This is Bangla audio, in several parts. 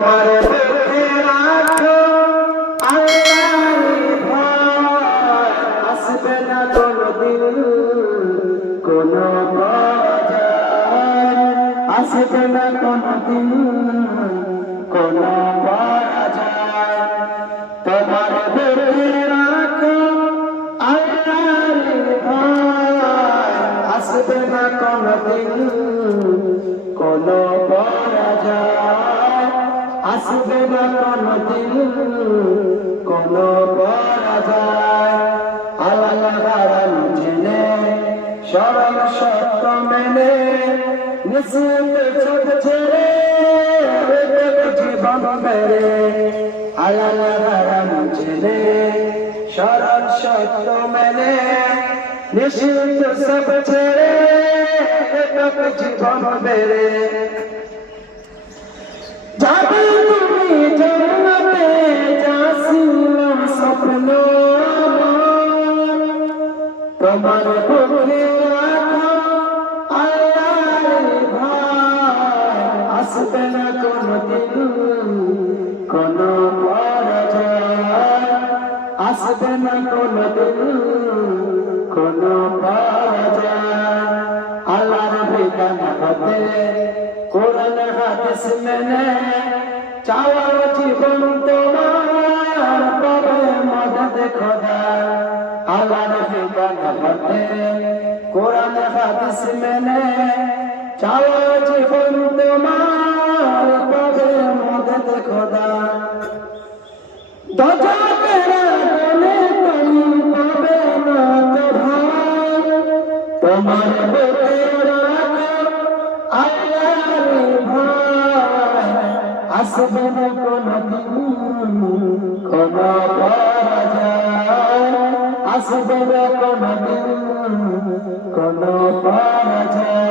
আসবে না কোনদিন কোনো পরাজয়, আসবে না কোনদিন কোনো পরাজয়। তোমার বুকে রাখো আল্লাহর ভয়, আসবে না কোনদিন কোনো পরাজয়, আসবে না কোনদিন কোনো পরাজয়। আল্লাহ হারাম জেনে সরল সত্য মেনে নিশ্চিত চোখ ছেড়ে জীবন মেরে। আল্লাহ হারাম জেনে সরল সত্য মেনে নিশ্চিত সব ছেড়ে জীবন মেরে। যাবে তুমি জান্নাতে যাচ্ছিলাম স্বপ্ন তোমার বুকে রাখো আল্লাহর ভয়, আসবে না কোনদিন কোনো পরাজয়, আসবে না কোনদিন কোনো পরাজয়। আল্লাহর বিধান হতে কোরআন হাদিস মেনে চাওয়া জীবন তোমার পাবে মদদ খোদা। আল্লাহর বিধান হতে কোরআন হাদিস মেনে চাওয়া জীবন তোমার পাবে মদদ খোদা। দোজখের আগুনে তুমি পাবে না তো ভয়, তোমার বুকে রাখো আল্লাহর ভয়, আসবে না কোনদিন কোনো পরাজয়, আসবে না কোনদিন কোনো পরাজয়।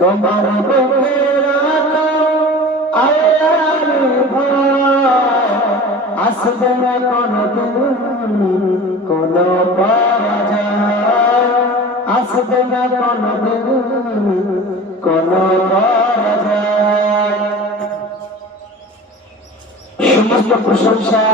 তোমার বুকে রাখো আল্লাহর ভয়, আসবে না কোনদিন কোনো পরাজয়, আসবে না কোনদিন কোনো পরাজয়। সমস্ত প্রশংসা